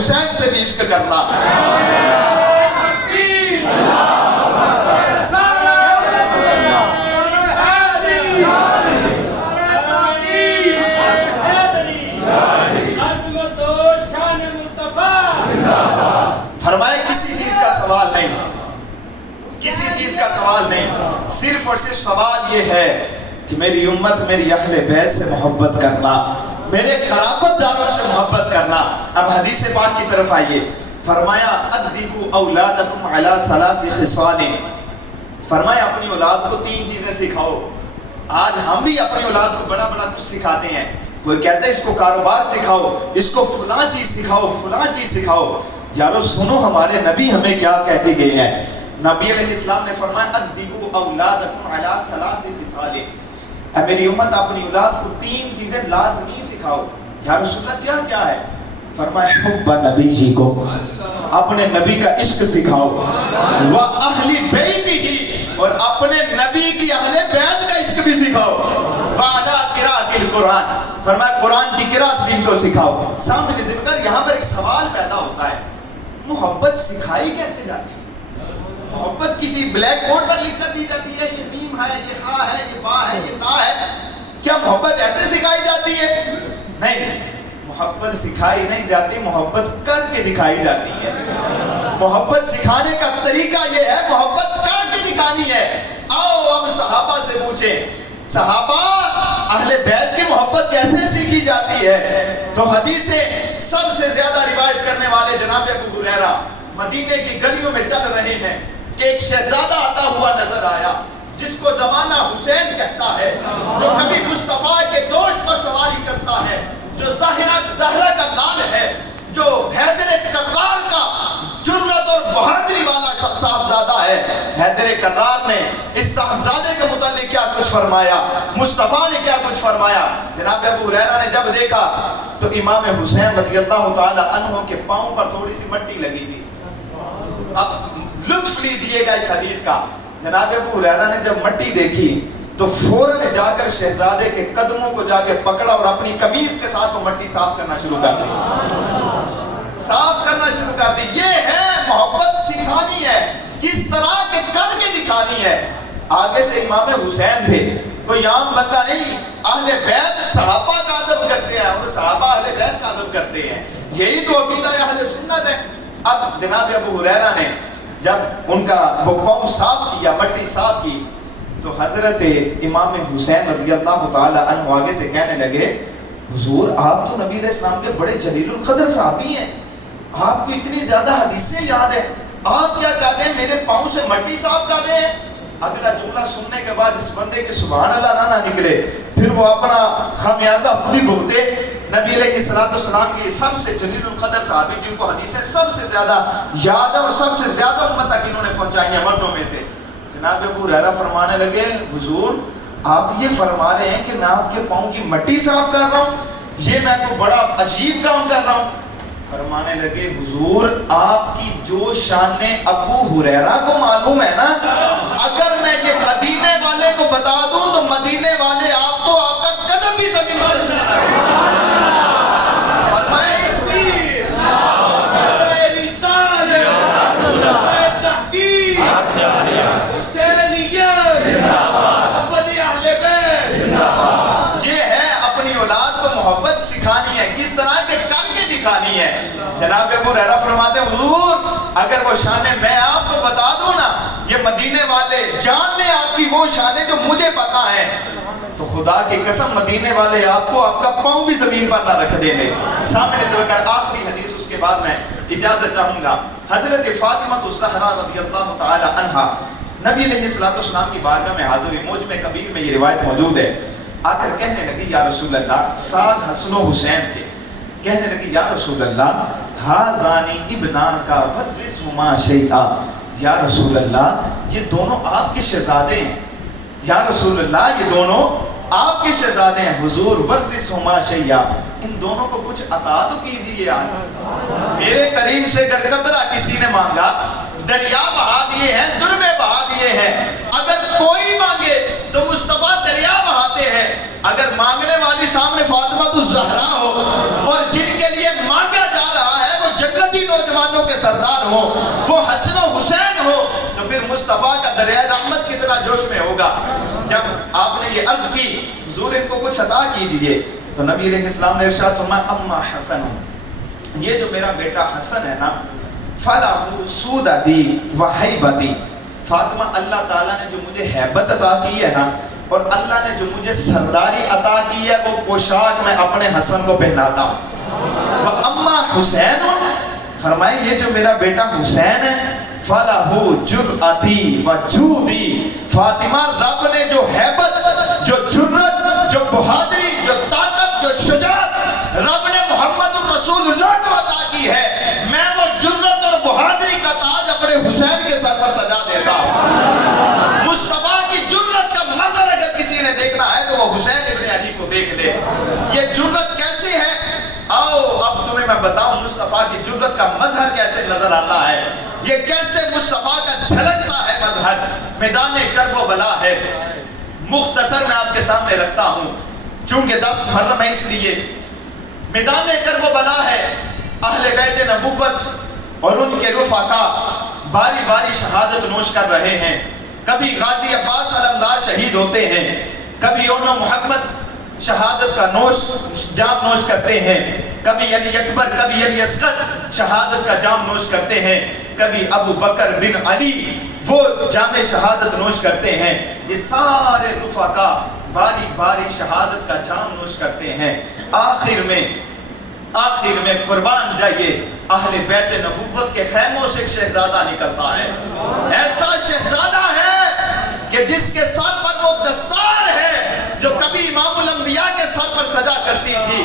حسین سے بھی عشق کرنا. فرمایا کسی چیز کا سوال نہیں, کسی چیز کا سوال نہیں, صرف اور صرف سوال یہ ہے کہ میری امت میری اہل بیت سے محبت کرنا, میرے قرابت داروں سے محبت کرنا. اب حدیث پاک کی طرف آئیے. فرمایا ادبوا اولادکم علی ثلاث خصال, فرمایا اپنی اولاد کو 3 چیزیں سکھاؤ. آج ہم بھی اپنی اولاد کو بڑا بڑا کچھ سکھاتے ہیں. کوئی کہتا ہے اس کو کاروبار سکھاؤ, اس کو فلاں چیز سکھاؤ, فلاں چیز سکھاؤ. یارو سنو ہمارے نبی ہمیں کیا کہتے گئے ہیں. نبی علیہ السلام نے فرمایا ادبوا اولادکم علی ثلاث خصال, اے میری امت اپنی اولاد کو 3 چیزیں لازمی سکھاؤ. یا رسول اللہ کیا کیا ہے؟ فرمایا حب نبیکم, اپنے نبی کا عشق سکھاؤ, واہل بیتہ, اور اپنے نبی کی اہل بیت کا عشق بھی سکھاؤ, وعلی قراءۃ القرآن, فرمایا قرآن کی قرات بھی ان کو سکھاؤ. سامنے ذکر کر یہاں پر ایک سوال پیدا ہوتا ہے, محبت سکھائی کیسے جاتی ہے؟ محبت کسی بلیک بورڈ پر لکھ کر دی جاتی ہے, یہ میم ہے, یہ ہا ہے, یہ با ہے, یہ تا ہے, کیا محبت ایسے سکھائی جاتی ہے؟ نہیں, محبت سکھائی نہیں جاتی, محبت کر کے دکھائی جاتی ہے. محبت سکھانے کا طریقہ یہ ہے, محبت کر کے دکھانی ہے. آؤ اب صحابہ سے پوچھیں, صحابہ اہل بیت کی محبت کیسے سیکھی جاتی ہے؟ تو حدیثیں سب سے زیادہ روایت کرنے والے جناب ابو ہریرہ مدینے کی گلیوں میں چل رہے ہیں کہ ایک شہزادہ آتا ہوا نظر آیا جس کو زمانہ حسین کہتا ہے, جو کبھی مصطفیٰ کے گوشت پر سواری کرتا ہے, جو زہرہ کا لال ہے, جو حیدر کرار کا جرأت اور بہادری والا صاحبزادہ ہے. حیدر کرار نے اس صاحبزادے کے متعلق کیا کچھ فرمایا, مصطفیٰ نے کیا کچھ فرمایا. جناب ابو ہریرہ نے جب دیکھا تو امام حسین رضی اللہ تعالی عنہ کے پاؤں پر تھوڑی سی مٹی لگی تھی. اب لطف لیجئے گا اس حدیث کا. جناب ابو ہریرہ نے جب مٹی دیکھی تو فوراً جا کر شہزادے کے قدموں کو جا کے پکڑا اور اپنی قمیض کے ساتھ وہ مٹی صاف کرنا شروع کر دی, صاف کرنا شروع کر دی. یہ ہے محبت سکھانی ہے, کس طرح کے کر کے دکھانی ہے. آگے سے امام حسین تھے, کوئی عام بندہ نہیں. اہل بیت صحابہ کا ادب کرتے ہیں اور صحابہ اہل بیت کا ادب کرتے ہیں, یہی تو عقیدہ اہل سنت ہے. اب جناب ابو ہریرہ نے جب ان کا وہ پاؤں صاف کیا, مٹی صاف کی, تو حضرت امام حسین رضی اللہ تعالی عنہ آگے سے کہنے لگے, حضور آپ تو نبی علیہ السلام کے بڑے جلیل القدر صحابی ہیں, آپ کو اتنی زیادہ حدیثیں یاد ہیں, آپ کیا کر رہے ہیں, میرے پاؤں سے مٹی صاف کر رہے ہیں. اگلا جملہ سننے کے بعد جس بندے کے سبحان اللہ نہ نکلے, پھر وہ اپنا خمیازہ خود ہی بھگتے. نبی علیہ السلام کی سب سے جلیل القدر صحابی جن کو حدیثیں سب سے زیادہ یاد ہے اور سب سے زیادہ امت تک انہوں نے پہنچائی ہیں مردوں میں سے, جناب ابو ہریرہ فرمانے لگے, حضور آپ یہ فرما رہے ہیں کہ میں آپ کے پاؤں کی مٹی صاف کر رہا ہوں, یہ میں کو بڑا عجیب کام کر رہا ہوں. فرمانے لگے, حضور آپ کی جو شان ابو ہریرہ کو معلوم ہے نا, اگر میں یہ مدینے والے کو بتا دوں تو مدینے والے آپ کو آپ کا قدم بھی زمین پر محبت سکھانی ہے, کس طرح کے کر کے دکھانی ہے. جناب ابو ہریرہ فرماتے ہیں, حضور اگر وہ شانیں میں آپ کو بتا دوں نا, یہ مدینے والے جان لیں آپ کی وہ شانیں جو مجھے پتا ہے, تو خدا کی قسم مدینے والے آپ کو آپ کا پاؤں بھی زمین پر نہ رکھ دیں گے. سامنے سے کر آخری حدیث, اس کے بعد میں اجازت چاہوں گا. حضرت فاطمہ الزہرا رضی اللہ تعالی عنہا نبی علیہ السلام کی بارگاہ میں حاضر ہوئی. موجم کبیر میں یہ روایت موجود ہے. آ کر کہنے لگی, یا رسول اللہ, ساتھ حسن و حسین تھے, کہنے لگی یا رسول اللہ, ہازانی ابنا کا ورثہما شیئا, یا رسول اللہ یہ دونوں آپ کے شہزادے ہیں, یا رسول اللہ یہ دونوں آپ کے شہزادے ہیں. حضور ورثہما شیئا, ان دونوں کو کچھ عطا تو کیجیے. میرے کریم سے اگر قطرہ کسی نے مانگا, دریا بہا دیے ہیں, دربے بہا دیے ہیں, اگر کوئی مانگے تو مصطفیٰ دریا بہاتے ہیں. اگر مانگنے والی سامنے فاطمہ الزہرا ہو اور جن کے لیے مانگا جا رہا ہے وہ جنت نوجوانوں کے سردار ہو، وہ حسن و حسین ہو، تو پھر مصطفیٰ کا دریائے رحمت کتنا جوش میں ہوگا۔ جب آپ نے یہ عرض کی حضور ان کو کچھ عطا کیجئے، تو نبی علیہ السلام نے ارشاد فرمایا اما حسن، یہ جو میرا بیٹا حسن ہے نا، فَلَهُ سُودَدِي وَحَيْبَتِي، فاطمہ اللہ تعالیٰ نے جو مجھے ہیبت عطا کی ہے نا، اور اللہ نے جو مجھے سرداری عطا کی ہے، وہ پوشاک میں اپنے حسن کو پہناتا ہوں۔ وَأَمَّا حُسَيْنٌ، فرمائے یہ جو میرا بیٹا حسین ہے، فَلَهُ جُرْأَتِي وَجُودِي، فاطمہ رب نے جو ہیبت، جو جرت، جو بہادری، جو طاقت، جو شجاعت رب نے محمد الرسول اللہ کو عطا کی ہے، میں وہ جرت اور بہادری کا تاج اپنے حسین کے سر پر سجا دیتا ہوں۔ مصطفیٰ کی جرت کا منظر اگر کسی نے دیکھنا ہے تو وہ حسین ابن علی کو دیکھ لے۔ یہ جرت کیسی ہے؟ آؤ اب تمہیں میں بتاؤں مصطفیٰ کی جرت کا مظہر کیسے نظر آتا ہے، یہ کیسے مصطفیٰ کا جھلکتا ہے مظہر۔ میدان کرب و بلا ہے، مختصر میں آپ کے سامنے رکھتا ہوں چونکہ 10 محرم ہے، اس لیے میدان کرب و بلا ہے۔ اہل بیت نبوت اور ان کے رفقا باری باری شہادت نوش کر رہے ہیں۔ کبھی غازی عباس علمدار شہید ہوتے ہیں، کبھی اونو محمد شہادت کا جام نوش کرتے ہیں، کبھی علی اکبر، کبھی علی اصغر شہادت کا جام نوش کرتے ہیں، کبھی ابو بکر بن علی وہ جام شہادت نوش کرتے ہیں۔ یہ سارے رفقا باری باری شہادت کا جام نوش کرتے ہیں۔ آخر میں قربان جائیے اہل بیت نبوت کے خیموں سے ایک شہزادہ نکلتا ہے، ایسا شہزادہ ہے کہ جس کے سر پر وہ دستار ہے جو کبھی امام الانبیاء کے سر پر سجا کرتی تھی،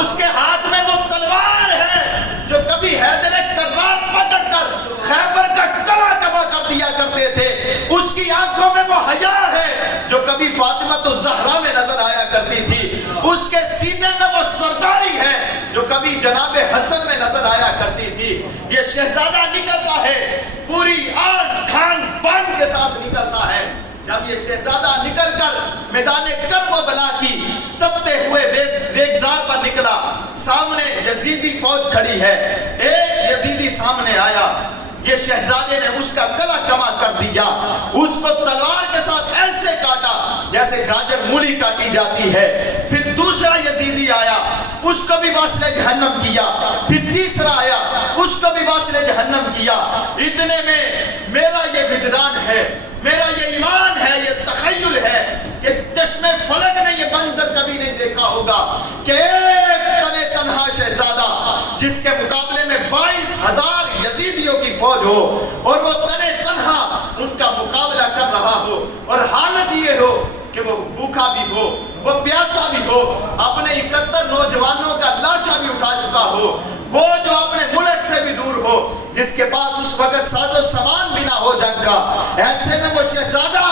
اس کے ہاتھ میں وہ تلوار ہے جو کبھی حیدر کرار پکڑ کر خیبر کا قلعہ تباہ کر دیا کرتے تھے، اس کی آنکھوں میں وہ حیا ہے جو کبھی فاطمہ الزہرا میں نظر آیا کرتی تھی، اس کے سینے میں وہ سرداری ہے جو کبھی جناب حسن میں نظر آیا کرتی تھی۔ یہ شہزادہ نکلتا ہے پوری آن کھان پان کے ساتھ نکلتا ہے۔ جب یہ شہزادہ نکل کر میدان کرب و بلا کی تپتے ہوئے ریگزار پر نکلا، سامنے یزیدی فوج کھڑی ہے، ایک یزیدی سامنے آیا، یہ شہزادے نے اس کا گلا کما کر دیا، اس کو تلوار کے ساتھ ایسے کاٹا جیسے گاجر مولی کاٹی جاتی ہے۔ پھر دوسرا یزیدی آیا، اس کو بھی واصل جہنم کیا، پھر تیسرا آیا، اس کو بھی واصل جہنم کیا۔ اتنے میں میرا یہ وجدان ہے، میرا یہ ایمان ہے، یہ تخیل ہے کہ چشم فلک نے یہ منظر کبھی نہیں دیکھا ہوگا کہ ایک تنے تنہا شہزادہ جس کے مقابلے میں 22,000 یزیدیوں کی فوج ہو اور وہ تنے تنہا ان کا مقابلہ کر رہا ہو، اور حالت یہ ہو کہ وہ بھوکا بھی ہو، وہ پیاسا بھی ہو، اپنے 71 نوجوانوں کا لاشا بھی اٹھا چکا ہو، وہ جو اپنے ملک سے بھی دور ہو، جس کے پاس اس وقت ساز و سامان بھی نہ ہو جنگ کا، ایسے میں وہ شہزادہ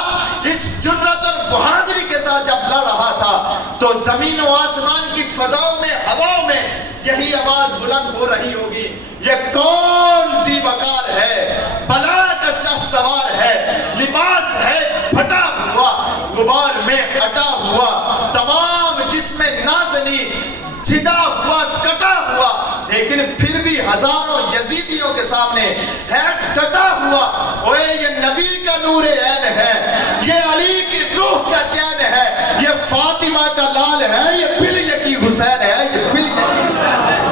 اس جرت اور بہادری کے ساتھ جب لڑ رہا تھا تو زمین و آسمان کی فضاؤں میں، ہواؤں میں یہی آواز بلند ہو رہی ہوگی، یہ کون سی وقار ہے، بلا کا شخص سوار ہے، لباس ہے پھٹا ہوا، غبار میں اٹا ہوا، تمام جسم نازنی جدا ہوا، کٹا ہوا، لیکن پھر بھی ہزاروں یزیدیوں کے سامنے ہے ڈٹا ہوا۔ اوے یہ نبی کا نور عین ہے، یہ علی کی روح کا چین ہے، یہ فاطمہ کا لال ہے، یہ بلیے کی حسین ہے، یہ بلیے کی حسین ہے۔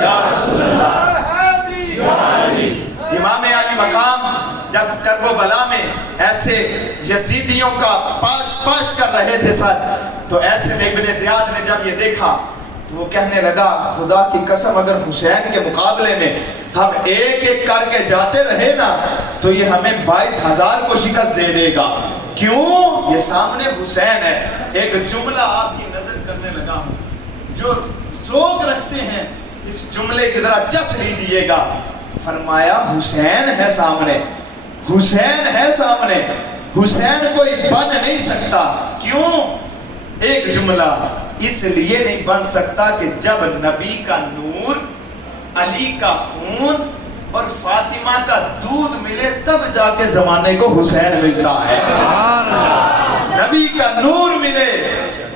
یا رسول اللہ، امام علی مقام جب کرب و بلا میں ایسے یزیدیوں کا پاش کر رہے تھے ساتھ، تو ایسے میں ابن زیاد نے جب یہ دیکھا تو وہ کہنے لگا خدا کی قسم اگر حسین کے مقابلے میں ہم ایک ایک کر کے جاتے رہے نا تو یہ ہمیں 22,000 کو شکست دے دے گا۔ کیوں؟ یہ سامنے حسین ہے۔ ایک جملہ آپ کی نظر کرنے لگا ہوں، جو ذوق رکھتے ہیں اس جملے کی ذرا چس لیجئے گا۔ فرمایا حسین ہے سامنے، حسین ہے سامنے، حسین کوئی بن نہیں سکتا۔ کیوں؟ ایک جملہ اس لیے نہیں بن سکتا کہ جب نبی کا نور، علی کا خون اور فاطمہ کا دودھ ملے تب جا کے زمانے کو حسین ملتا ہے۔ نبی کا نور ملے،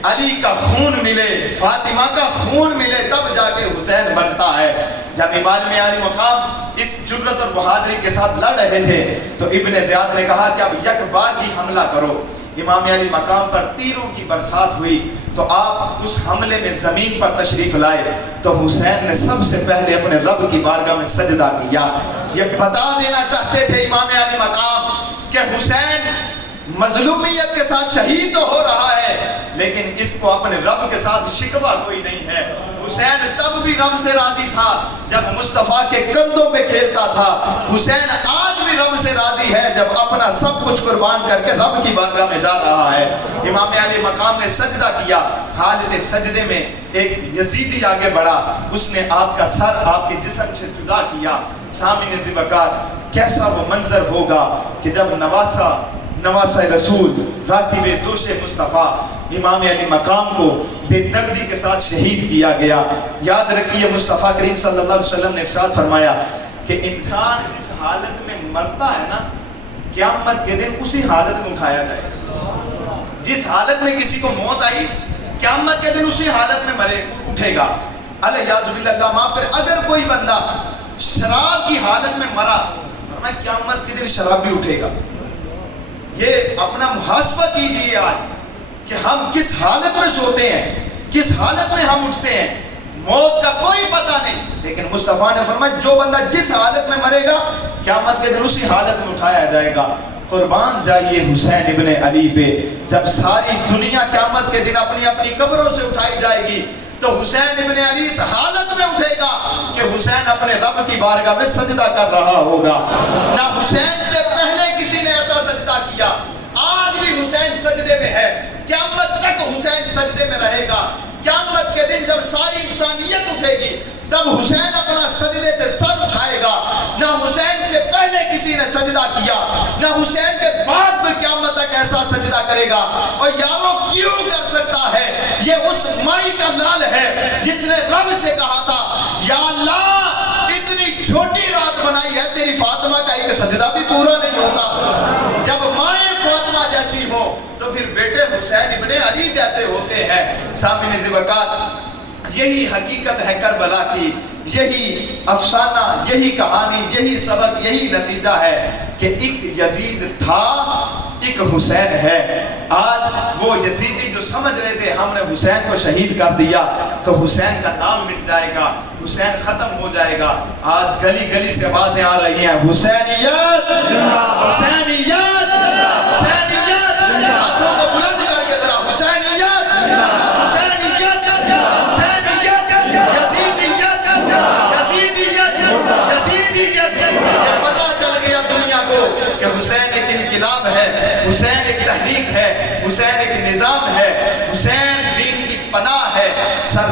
علی کا خون ملے، فاطمہ کا خون ملے، تب جا کے حسین بنتا ہے۔ جب امام علی مقام اس جرأت اور بہادری کے ساتھ لڑ رہے تھے تو ابن زیاد نے کہا کہ اب یک بار ہی حملہ کرو۔ امام علی مقام پر تیروں کی برسات ہوئی تو آپ اس حملے میں زمین پر تشریف لائے تو حسین نے سب سے پہلے اپنے رب کی بارگاہ میں سجدہ کیا۔ یہ بتا دینا چاہتے تھے امام علی مقام کہ حسین مظلومیت کے ساتھ شہید تو ہو رہا ہے لیکن اس کو اپنے رب کے ساتھ شکوہ کوئی نہیں ہے۔ حسین تب بھی رب سے راضی تھا جب مصطفیٰ کے کندھوں پہ کھیلتا تھا، حسین آج بھی رب سے راضی ہے جب اپنا سب کچھ قربان کر کے رب کی بارگاہ میں جا رہا ہے۔ امام علی مقام نے سجدہ کیا، حالت سجدے میں ایک یزیدی آگے بڑھا، اس نے آپ کا سر آپ کے جسم سے جدا کیا۔ سامعین ذی وقار کیسا وہ منظر ہوگا کہ جب نواسہ رسول راتب دوش مصطفیٰ امام علی مقام کو بے دردی کے ساتھ شہید کیا گیا۔ یاد رکھیے مصطفیٰ کریم صلی اللہ علیہ وسلم نے ارشاد فرمایا کہ انسان جس حالت میں مرتا ہے نا، قیامت کے دن اسی حالت میں اٹھایا جائے گا۔ جس حالت میں کسی کو موت آئی، قیامت کے دن اسی حالت میں اٹھے گا۔ الیاذ باللہ، اللہ معاف کرے، اگر کوئی بندہ شراب کی حالت میں مرا، فرمایا قیامت کے دن شراب بھی اٹھے گا۔ یہ اپنا محاسبہ کیجئے آج کہ ہم کس حالت میں سوتے ہیں، کس حالت میں ہم اٹھتے ہیں، موت کا کوئی پتہ نہیں، لیکن مصطفیٰ نے فرمایا جو بندہ جس حالت میں مرے گا قیامت کے دن اسی حالت میں اٹھایا جائے گا۔ قربان جائیے حسین ابن علی پہ، جب ساری دنیا قیامت کے دن اپنی اپنی قبروں سے اٹھائی جائے گی تو حسین ابن علی اس حالت میں اٹھے گا کہ حسین اپنے رب کی بارگاہ میں سجدہ کر رہا ہوگا۔ نہ حسین سے پہلے کسی نے ایسا سجدہ کیا، آج بھی حسین سجدے میں ہے، قیامت تک حسین سجدے میں رہے گا۔ قیامت کے دن جب ساری انسانیت اٹھے گی تب حسین اپنا سجدے سے سر اٹھائے گا۔ نہ حسین سے پہلے کسی نے سجدہ کیا، نہ حسین کے بعد کوئی قیامت تک ایسا سجدہ کرے گا۔ اور یارو کیوں کر سکتا ہے؟ یہ اس مائی کا لال ہے جس نے رب سے کہا تھا یا اللہ اتنی چھوٹی رات بنائی ہے، تیری فاطمہ کا ایک سجدہ بھی پورا نہیں ہوتا۔ جب مائیں فاطمہ جیسی ہو تو پھر بیٹے حسین ابن علی جیسے ہوتے ہیں۔ سامعین ذی وقار یہی حقیقت ہے کربلا کی، یہی افسانہ، یہی کہانی، یہی سبق، یہی نتیجہ ہے کہ ایک یزید تھا، ایک حسین ہے۔ آج وہ یزیدی جو سمجھ رہے تھے ہم نے حسین کو شہید کر دیا تو حسین کا نام مٹ جائے گا، حسین ختم ہو جائے گا، آج گلی گلی سے آوازیں آ رہی ہیں حسینیت حسینیت حسینیت، ہاتھوں کو بلند کر کے ذرا حسینیت حسینیت حسینیت، یزیدیت یزیدیت یزیدیت۔ یہ پتہ چل گیا دنیا کو کہ حسین ایک انقلاب ہے، حسین ایک تحریک ہے، حسین ایک نظام